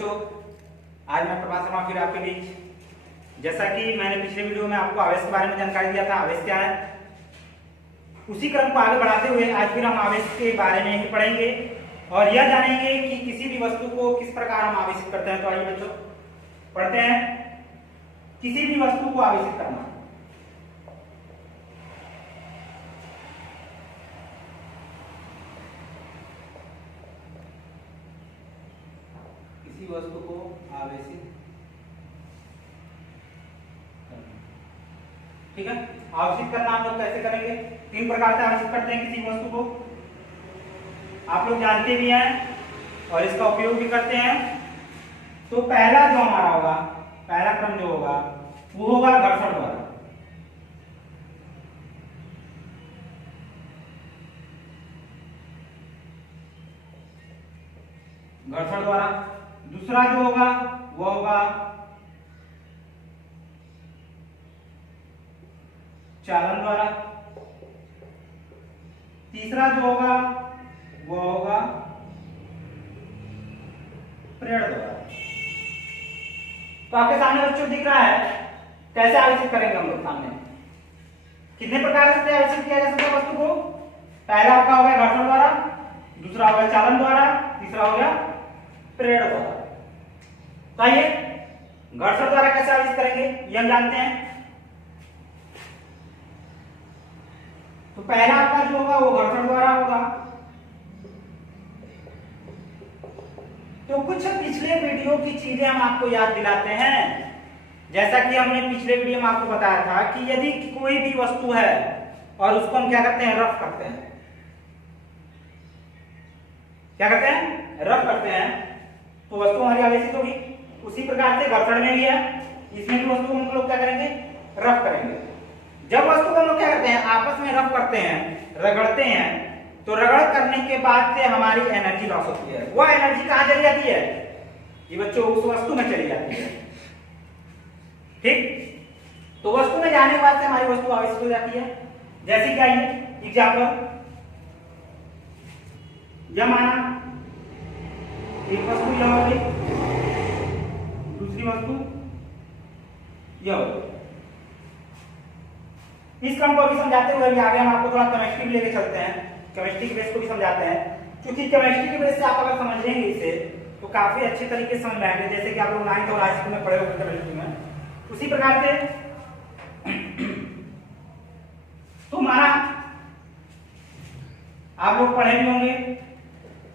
बच्चों, आज मैं प्रभात शर्मा फिर आपके बीच। जैसा कि मैंने पिछले वीडियो में आपको आवेश के बारे में जानकारी दिया था, आवेश क्या है, उसी क्रम को आगे बढ़ाते हुए आज फिर हम आवेश के बारे में ही पढ़ेंगे और यह जानेंगे कि किसी भी वस्तु को किस प्रकार हम आवेशित करते हैं। तो आइए बच्चों पढ़ते हैं, किसी भी वस्तु को आवेशित करना। किसी वस्तु को आवेशित करना, ठीक है। आवेशित करना हम लोग कैसे करेंगे? 3 प्रकार से आवेशित करते हैं किसी वस्तु को, आप लोग जानते भी हैं और इसका उपयोग भी करते हैं। तो पहला जो हमारा होगा, पहला क्रम जो होगा वो होगा घर्षण द्वारा। घर्षण द्वारा। दूसरा जो होगा वो होगा चालन द्वारा। तीसरा जो होगा वो होगा प्रेरण द्वारा। तो आपके सामने बच्चों दिख रहा है कैसे आवेशित करेंगे हम लोग। सामने कितने प्रकार से आवेशित किया जा सकता है वस्तु को? पहला आपका हो गया घर्षण द्वारा, दूसरा हो गया चालन द्वारा, तीसरा हो गया प्रेरण द्वारा। तो आइए घर्षण द्वारा कैसे आवेशित करेंगे ये हम जानते हैं। तो पहला आपका जो होगा वो घर्षण द्वारा होगा। तो कुछ पिछले वीडियो की चीजें हम आपको याद दिलाते हैं। जैसा कि हमने पिछले वीडियो में आपको बताया था कि यदि कोई भी वस्तु है और उसको हम क्या करते हैं, रफ करते हैं। क्या करते हैं? रफ करते हैं, तो वस्तु हमारी आवेशित होगी। उसी प्रकार से घर्षण में भी है, इसमें भी वस्तु हम लोग क्या करेंगे, रफ करेंगे। जब वस्तु को हम लोग क्या करते हैं, आपस में रफ करते हैं, रगड़ते हैं, तो रगड़ करने के बाद से हमारी एनर्जी लॉस होती है। वह एनर्जी कहां चली जाती है? ये बच्चों उस वस्तु में चली जाती है, ठीक। तो वस्तु में जाने के बाद से हमारी वस्तु आवेशित हो जाती है। जैसे क्या ये एग्जाम्पल, यह माना एक वस्तु यह होगी, दूसरी वस्तु यह होगी। इस क्रम को भी समझाते हुए आगे हम आपको थोड़ा केमिस्ट्री भी लेके चलते हैं, केमिस्ट्री के बेस को भी समझाते हैं। क्योंकि केमिस्ट्री के बेस से आप अगर समझ लेंगे इसे तो काफी अच्छे तरीके से समझ में आएंगे। जैसे कि आप लोग 9th और हाई स्कूल में पढ़े होंगे केमिस्ट्री में, उसी प्रकार से। तो माना आप लोग पढ़े भी होंगे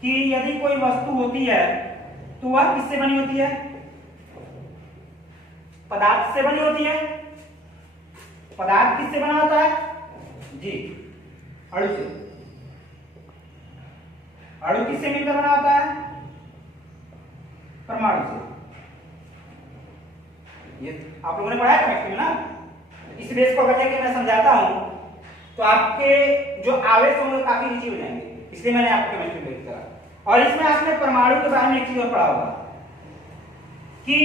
कि यदि कोई वस्तु होती है तो वह किससे बनी होती है? पदार्थ से बनी होती है। पदार्थ किससे बना होता है? जी, अणु से। अणु किससे मिलकर बना होता है? परमाणु से। ये आप लोगों ने पढ़ा है केमिस्ट्री में ना। इस बेस को अगर लेके मैं समझाता हूं तो आपके जो आवेश होंगे काफी नीचे हो जाएंगे, इसलिए मैंने आपको केमिस्ट्री में लिखा। और इसमें आपने परमाणु के बारे में एक चीज और पढ़ा होगा कि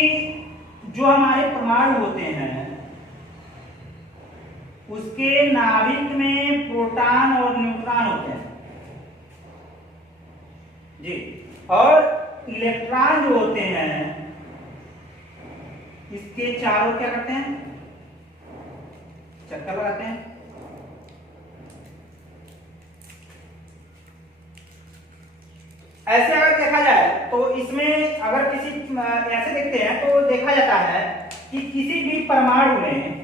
जो हमारे परमाणु होते हैं उसके नाभिक में प्रोटॉन और न्यूट्रॉन होते हैं जी, और इलेक्ट्रॉन जो होते हैं इसके चारों क्या करते हैं, चक्कर लगाते हैं। ऐसे अगर देखा जाए तो इसमें अगर किसी ऐसे देखते हैं तो देखा जाता है कि किसी भी परमाणु में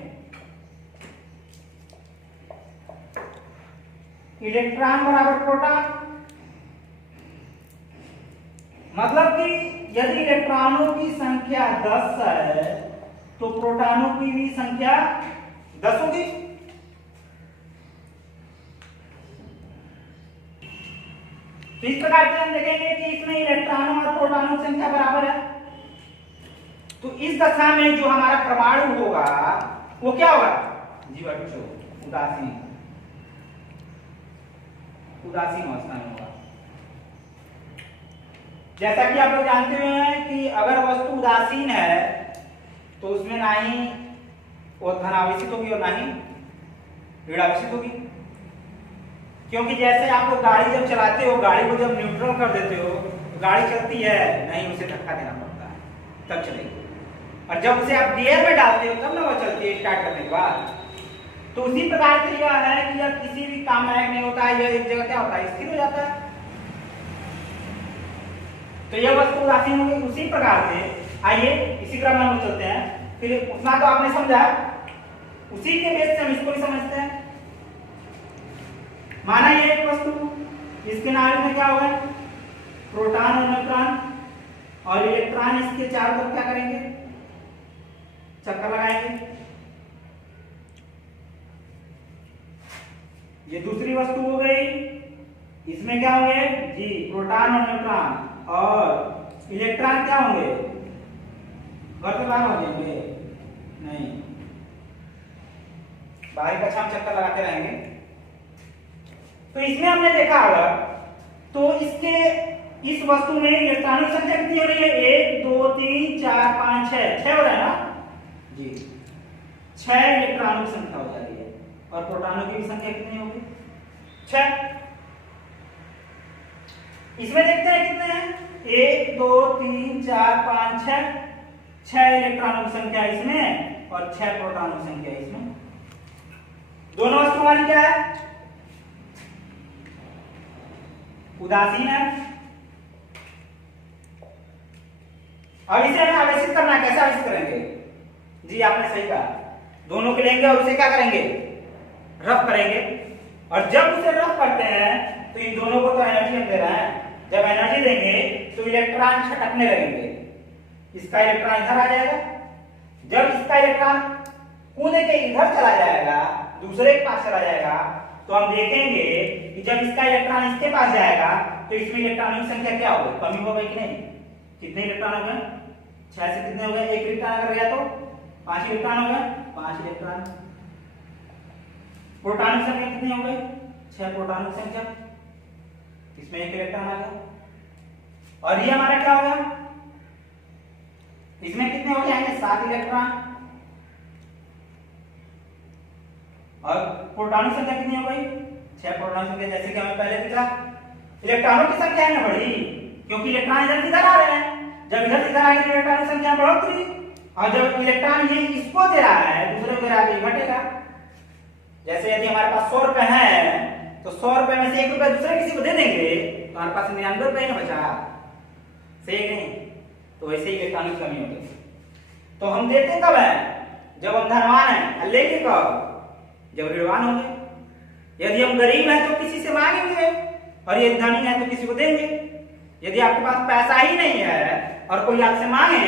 इलेक्ट्रॉन बराबर प्रोटॉन, मतलब कि यदि इलेक्ट्रॉनों की संख्या 10 है तो प्रोटॉनों की भी संख्या 10 होगी। तो इस प्रकार से हम देखेंगे कि इसमें इलेक्ट्रॉनों और प्रोटॉनों की संख्या बराबर है। तो इस दशा में जो हमारा परमाणु होगा वो क्या होगा? जी बच्चों, उदासीन, उदासीन अवस्था में होगा। जैसा कि आप लोग जानते हैं कि अगर वस्तु उदासीन है तो उसमें ना ही वो धनावेशित होगी और ना ही ऋणावेशित होगी। क्योंकि जैसे आप लोग गाड़ी जब चलाते हो, गाड़ी को जब न्यूट्रल कर देते हो तो गाड़ी चलती है नहीं, उसे धक्का देना पड़ता है तब चलेगी। और जब उसे आप गियर में डालते हो तब ना वो चलती है स्टार्ट करने के बाद। तो उसी प्रकार से यह है कि यह किसी भी काम लायक नहीं होता है, यह एक जगह क्या होता है, स्थिर हो जाता है। तो यह वस्तु उदासीन होगी। उसी प्रकार से आइए इसी क्रम में हम चलते हैं। फिर उतना तो आपने समझा, उसी के बेस से हम इसको भी समझते हैं। माना ये एक वस्तु, इसके नाम में क्या होगा, प्रोटॉन और न्यूट्रॉन, और इलेक्ट्रॉन इसके चारों तरफ क्या करेंगे, चक्कर लगाएंगे। ये दूसरी वस्तु हो गई। इसमें क्या होंगे जी, प्रोटॉन और न्यूट्रॉन, और इलेक्ट्रॉन क्या होंगे, घर से बाहर हो जाएंगे, नहीं, बाहरी कक्षा में चक्कर लगाते रहेंगे। तो इसमें हमने देखा होगा, तो इसके इस वस्तु में इलेक्ट्रॉनों की संख्या कितनी हो रही है, 1 2 3 4 5 6 हो रहा है ना जी। 6 इलेक्ट्रॉनों की संख्या हो जा रही है, और प्रोटॉनों की भी संख्या कितनी होगी, 6। इसमें देखते हैं कितने हैं, 1 2 3 4 5 6 इलेक्ट्रॉनों की संख्या इसमें, और 6 प्रोटॉनों की संख्या इसमें। दोनों वस्तु हमारी क्या है, उदासीन है। अब इसे हमें आवेशित करना है, कैसे आवेशित करेंगे जी, आपने सही कहा, दोनों को लेंगे और उसे क्या करेंगे, रफ करेंगे। और जब उसे रफ करते हैं तो इन दोनों को तो एनर्जी हम दे रहे हैं, जब एनर्जी देंगे तो इलेक्ट्रॉन छटकने लगेंगे। इसका इलेक्ट्रॉन इधर आ जाएगा, जब इसका इलेक्ट्रॉन कूदे के इधर चला जाएगा, दूसरे के पास चला जाएगा, तो हम देखेंगे कि जब इसका इलेक्ट्रॉन इसके पास जाएगा तो इसमें इलेक्ट्रॉनों की संख्या क्या होगी, कमी हो गई कि नहीं। कितने इलेक्ट्रॉन हो गए, 6 से कितने हो गए, 1 इलेक्ट्रॉन अगर गया तो 5 इलेक्ट्रॉन हो गए, 5 इलेक्ट्रॉन। प्रोटॉन की संख्या कितनी हो गई, 6 प्रोटॉन की संख्या, इसमें 1 इलेक्ट्रॉन आ गया। और ये हमारा क्या होगा, इसमें कितने हो जाएंगे, 7 इलेक्ट्रॉन। और प्रोटॉन की संख्या कितनी हो गई, 6 प्रोटॉन की संख्या, जैसे कि हमें पहले दिखा। इलेक्ट्रॉनों की संख्या है ना बढ़ी, क्योंकि इलेक्ट्रॉन इधर से इधर आ रहे हैं, जब इधर से इधर आएंगे तो इलेक्ट्रॉन की संख्या बढ़ोतरी, और जब इलेक्ट्रॉन ये इसको दे रहा है, दूसरे को दे रहा है, घटेगा। जैसे यदि हमारे पास 100 रुपए है तो 100 रुपए में से 1 रुपया दूसरे किसी को दे देंगे तो हमारे पास 99 रुपए ना बचा, सही नहीं। तो वैसे ही इलेक्ट्रॉन की कमी होगी। तो हम देते कब है, जब हम धनवान है, लेंगे कब, जब ऋणवान होंगे। यदि हम गरीब हैं तो किसी से मांगेंगे, और यदि धनी है तो किसी को देंगे। यदि आपके पास पैसा ही नहीं है और कोई आपसे मांगे,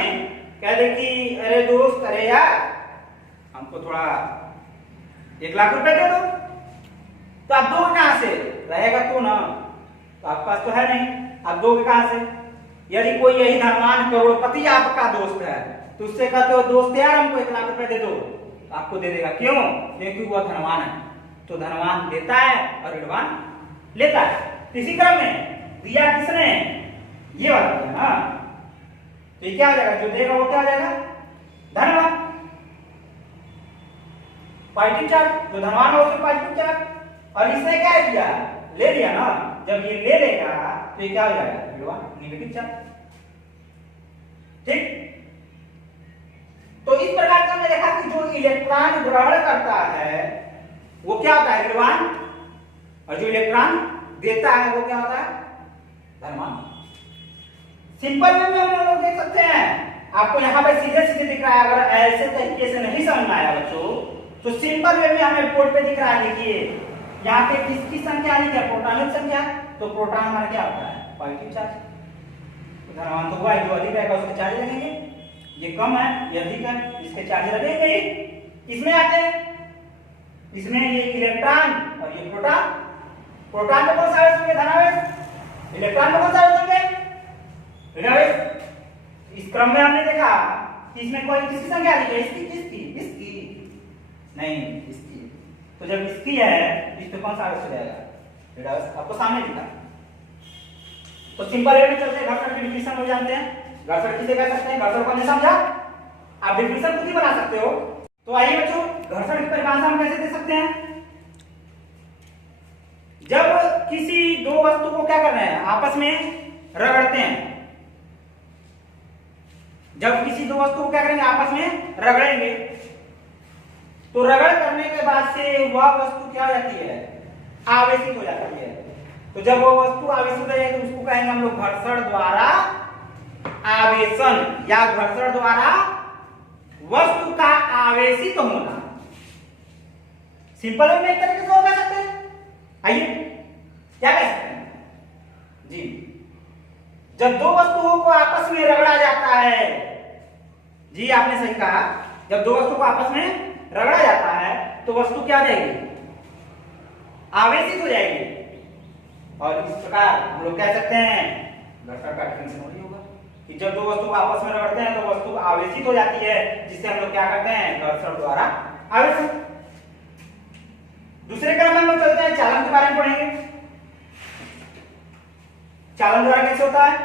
कह दे कि अरे दोस्त, अरे यार हमको थोड़ा 1 लाख रुपए दे दो, तो आप दोगे कहां से, रहेगा तो ना, तो आपके पास तो है नहीं, आप दोगे कहां से। यदि कोई यही धनवान करोड़पति आपका दोस्त है तो उससे कहते हो दोस्त यार हमको 1 लाख रुपए दे दो, आपको दे देगा, क्यों, क्योंकि वो धनवान है। तो धनवान देता है और ऋणवान लेता है। इसी क्रम में दिया किसने, ये वाला दिया ना, तो ये क्या हो जाएगा, जो देगा वो क्या हो जाएगा, धनवान। पॉजिटिव चार्ज, जो धनवान है उसमें पॉजिटिव चार्ज, और इसने क्या किया, ले लिया ना, जब ये ले लेगा तो ये क्या हो जाएगा, ऋणवान, नेगेटिव चार्ज। ठीक, तो इस प्रकार से हमने देखा कि जो इलेक्ट्रॉन ग्रहण करता है वो क्या होता है, ऋणवान, और जो इलेक्ट्रॉन देता है वो क्या होता है, धनवान। सिंपल वे में हम लोग देख सकते हैं, आपको यहाँ पे सीधे सीधे दिख रहा है। अगर ऐसे तरीके से नहीं समझ में आया बच्चों, तो सिंपल वे में हमें बोर्ड पे दिख रहा है, देखिए यहाँ पे किसकी संख्या नहीं, क्या प्रोटॉन की संख्या, तो प्रोटॉन हमारा क्या होता है, पॉजिटिव चार्ज। तो धनवान तो हुआ, जो अधिक रहेगा उसके चार्ज लगेंगे, ये कम है ये अधिक है, इसके चार्ज लगेंगे। इसमें आते हैं, इसमें ये इलेक्ट्रॉन और ये प्रोटॉन। प्रोटॉन में कौन सा आवेश होंगे, धनावेश, इलेक्ट्रॉन में कौन सा आवेश होंगे, ऋणावेश। इस क्रम में हमने देखा कि इसमें कोई किसकी संख्या आ रही है, इसकी किसकी, इसकी नहीं, इसकी। तो जब इसकी है इस पे कौन सा आवेश हो जाएगा, ऋणावेश, आपको सामने दिखा। तो सिंपल वे में चलते हैं, घर्षण की डिफिनेशन हो जानते हैं। घर्षण किसे कह सकते हैं, घर्षण को हमने समझा, आप डिफिनेशन खुद ही बना सकते हो। तो आइए बच्चों, घर्षण की परिभाषा हम कैसे दे सकते हैं, जब किसी दो वस्तु को क्या करना है, आपस में रगड़ते हैं। जब किसी दो वस्तु को क्या करेंगे, आपस में रगड़ेंगे, तो रगड़ करने के बाद से वह वस्तु क्या हो जाती है, आवेशित हो जाती है। तो जब वो वस्तु आवेशित हो जाए तो उसको कहेंगे हम लोग घर्षण द्वारा आवेशन, या घर्षण द्वारा वस्तु का आवेशित होना। सिंपल में एक तरीके से हो सकते हैं। आइए क्या कह सकते हैं जी, जब दो वस्तुओं को आपस में रगड़ा जाता है, जी आपने सही कहा, जब दो वस्तु को आपस में रगड़ा जाता है तो वस्तु क्या हो जाएगी, आवेशित हो जाएगी। और इस प्रकार हम लोग कह सकते हैं, घर्षण का टेंशन वही होगा कि जब दो वस्तु को आपस में रगड़ते हैं तो वस्तु आवेशित हो जाती है, जिससे हम लोग क्या करते हैं, घर्षण द्वारा आवेशन। दूसरे क्रम में हम लोग चलते हैं, चालन के बारे में पढ़ेंगे। चालन द्वारा कैसे होता है,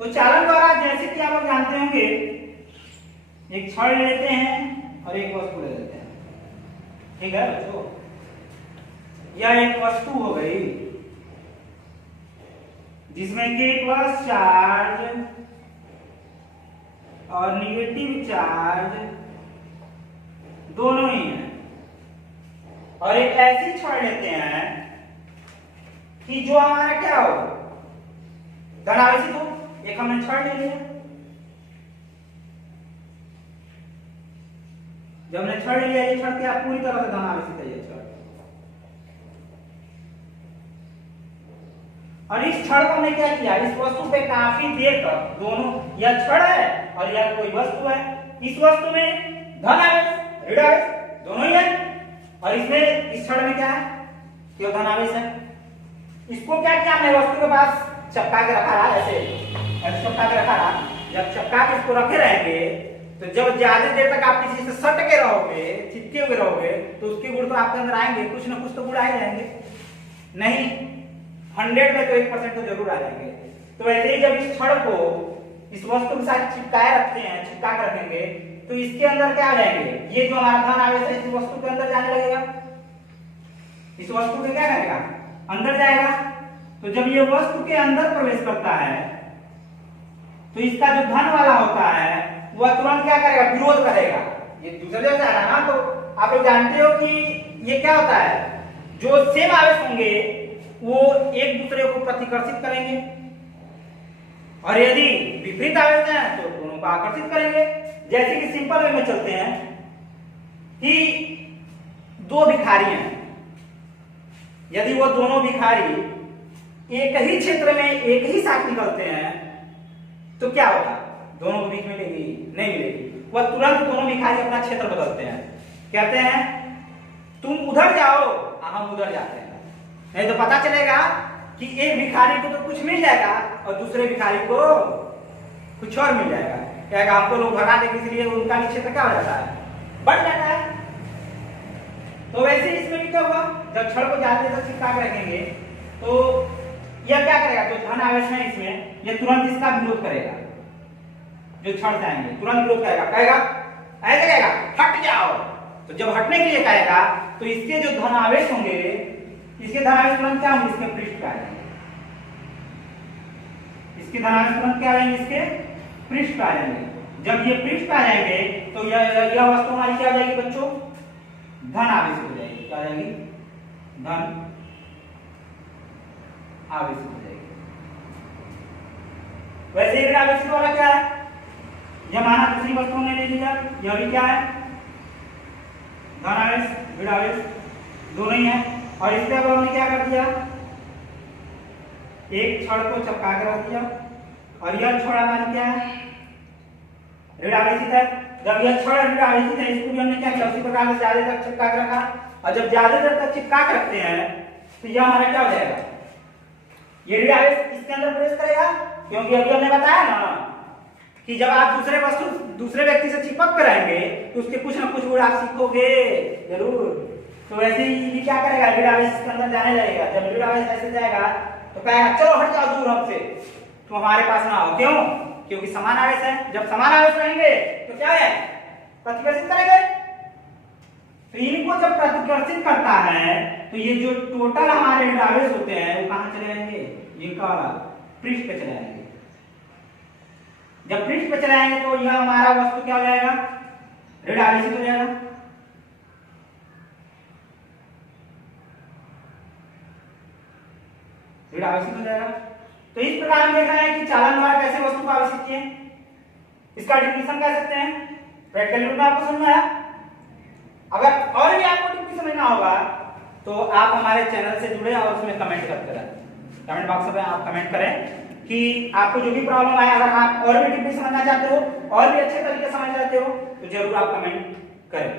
तो चालन द्वारा जैसे कि आप लोग जानते होंगे, एक छड़ लेते हैं और एक वस्तु ले लेते हैं, ठीक है बच्चों। यह एक वस्तु हो गई जिसमें कि प्लस चार्ज और निगेटिव चार्ज दोनों ही हैं, और एक ऐसी छड़ लेते हैं कि जो हमारा क्या हो, धनावेशित हो। एक हमने छड़ ले लिया, जब हमने छड़ लिया, ये छड़ क्या पूरी तरह से धनावेशित है ये छड़, और इस छड़ को हमने क्या किया, इस वस्तु पे काफी देर तक, दोनों, यह छड़ है और यह कोई वस्तु है, इस वस्तु में धन आवेश ऋण आवेश दोनों ही है, और इसमें इस छड़ में क्या है, केवल धन आवेश है। इसको क्या किया हमने, वस्तु के पास चिपका के रखा रहा, ऐसे चिपका के रखा रहा। जब चिपका के इसको रखे रहेंगे तो जब ज्यादा देर तक आप किसी से सट के रहोगे, चिपके हुए रहोगे, तो उसके गुण तो आपके अंदर आएंगे, कुछ ना कुछ तो गुण आए जाएंगे, नहीं 100 में तो 1% तो जरूर आ जाएंगे। तो वैसे ही जब इस छड़ को इस वस्तु के साथ चिपकाए रखते हैं, चिपका कर रखेंगे, तो इसके अंदर क्या आ जाएंगे, ये जो हमारा धन आवेश है इस वस्तु के अंदर जाने लगेगा, इस वस्तु के क्या करेगा, अंदर जाएगा। तो जब ये वस्तु के अंदर प्रवेश करता है तो इसका जो धन वाला होता है वह तुरंत क्या करेगा, विरोध करेगा, ये दूसरे जगह जाएगा ना। तो आप लोग जानते हो कि ये क्या होता है, जो सेम आवेश होंगे वो एक दूसरे को प्रतिकर्षित करेंगे, और यदि विपरीत आवेश है तो दोनों को आकर्षित करेंगे। जैसे कि सिंपल वे में चलते हैं कि दो भिखारी हैं, यदि वो दोनों भिखारी एक ही क्षेत्र में एक ही साथ निकलते हैं तो क्या होगा, दोनों को बीच में मिलेगी, नहीं मिलेगी, वह तुरंत दोनों भिखारी अपना क्षेत्र बदलते हैं, कहते हैं तुम उधर जाओ हम उधर जाते हैं। नहीं तो पता चलेगा कि एक भिखारी को तो कुछ मिल जाएगा और दूसरे भिखारी को कुछ और मिल जाएगा, कहेगा हमको लोग भगा देंगे, इसलिए उनका भी क्षेत्र क्या हो जाता है, बढ़ जाता है। तो वैसे इसमें भी क्या हुआ, जब छड़ को ज्यादा देर तक चिपका के रखेंगे तो यह क्या करेगा, जो धन आवेश है इसमें, यह तुरंत इसका विरोध करेगा, जो छड़ से आएंगे तुरंत विरोध करेगा, कहेगा ऐसे कहेगा हट जाओ। तो जब हटने के लिए कहेगा तो इसके जो धन आवेश होंगे, इसके धन आवेश तुरंत क्या होंगे, इसके पृष्ठ पे आ जाएंगे, इसके धन आवेश तुरंत क्या आएंगे, इसके पृष्ठ पे आ जाएंगे। जब ये पृष्ठ पे आ जाएंगे तो यह वस्तु हमारी क्या हो जाएगी बच्चों, धन आवेश हो जाएगी, क्या हो जाएगी, धन आवेश हो जाएगी। वैसे ऋण आवेश वाला क्या है, यह माना दूसरी वस्तु ने ले लिया, यह भी क्या है, धन आवेश ऋण आवेश दोनों ही है, और इसके अब हमने क्या कर दिया, एक छड़ को चिपका कर रख दिया, और यह छड़ हमारी क्या है, ऋण आवेशित है। जब यह छड़ ऋण आवेशित है, इसको भी हमने क्या किया, उसी प्रकार से ज्यादा तक चिपका कर रखा, और जब ज्यादा देर तक चिपका कर रखते हैं तो यह हमारा क्या हो जाएगा, ये ऋण आवेश इसके अंदर प्रवेश करेगा, क्योंकि अभी हमने बताया ना कि जब आप दूसरे व्यक्ति से चिपक कर रहेंगे तो उसके कुछ ना कुछ गुण आप सीखोगे जरूर। तो वैसे ही ये क्या करेगा, ऋण आवेश इसके अंदर जाने लगेगा। जब ऋण आवेश ऐसे जाएगा तो कहेगा चलो हट जाओ दूर हमसे, तुम हमारे पास ना आओ, क्यों, क्योंकि समान आवेश है। जब समान आवेश रहेंगे तो क्या है, प्रतिकर्षित करेंगे, तो इनको जब प्रतिकर्षित करता है तो ये जो टोटल हमारे ऋण आवेश होते हैं वो कहां चले जाएंगे, इनका पृष्ठ पे चले जाएंगे। जब पृष्ठ पे चले जाएंगे तो यह हमारा वस्तु क्या हो जाएगा, ऋण आवेशित हो जाएगा। ऋण आवेशित हो जाएगा। तो इस प्रकार हम देख रहे हैं कि चालन द्वारा कैसे वस्तु को आवेशित किए, इसका डिफिनेशन कह सकते हैं। प्रैक्टिकल में आपको समझ में आया? अगर और भी आपको टिप्पणी समझना होगा तो आप हमारे चैनल से जुड़े और उसमें कमेंट करते रहें। कमेंट बॉक्स में आप कमेंट करें कि आपको जो भी प्रॉब्लम आए, अगर आप और भी टिप्पणी समझना चाहते हो और भी अच्छे तरीके से समझ चाहते हो तो जरूर आप कमेंट करें।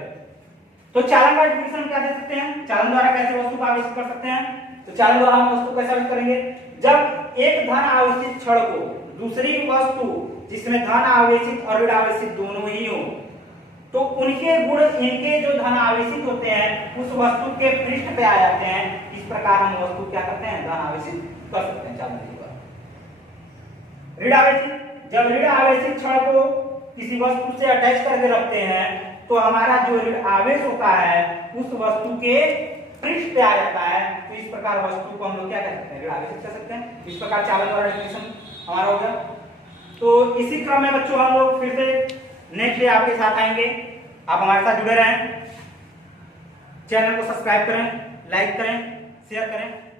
तो चालन का डिफिनेशन क्या दे सकते हैं, चालन द्वारा कैसे वस्तु को आवेशित कर सकते हैं। तो चालन द्वारा हम वस्तु कैसे आवेशित करेंगे, जब एक धन आवेशित छड़ को दूसरी वस्तु जिसमें धन आवेशित और ऋण आवेशित दोनों ही हो तो उनके गुण इनके जो धन आवेशित होते हैं उस वस्तु के पृष्ठ पे आ जाते हैं। इस प्रकार हम वस्तु क्या करते हैं, धन आवेशित कर सकते हैं चालन के द्वारा। ऋण आवेशित, जब ऋण आवेशित छड़ को किसी वस्तु से अटैच करके रखते हैं तो हमारा जो ऋण आवेश होता है उस वस्तु के पृष्ठ पे आ जाता है। तो इस प्रकार वस्तु को हम लोग क्या कर सकते हैं, ऋण आवेशित कर सकते हैं। इस प्रकार चालन द्वारा डेफिनेशन हमारा हो गया। तो इसी क्रम में बच्चों हम लोग फिर से नेक्स्ट डे आपके साथ आएंगे। आप हमारे साथ जुड़े रहें, चैनल को सब्सक्राइब करें, लाइक करें, शेयर करें।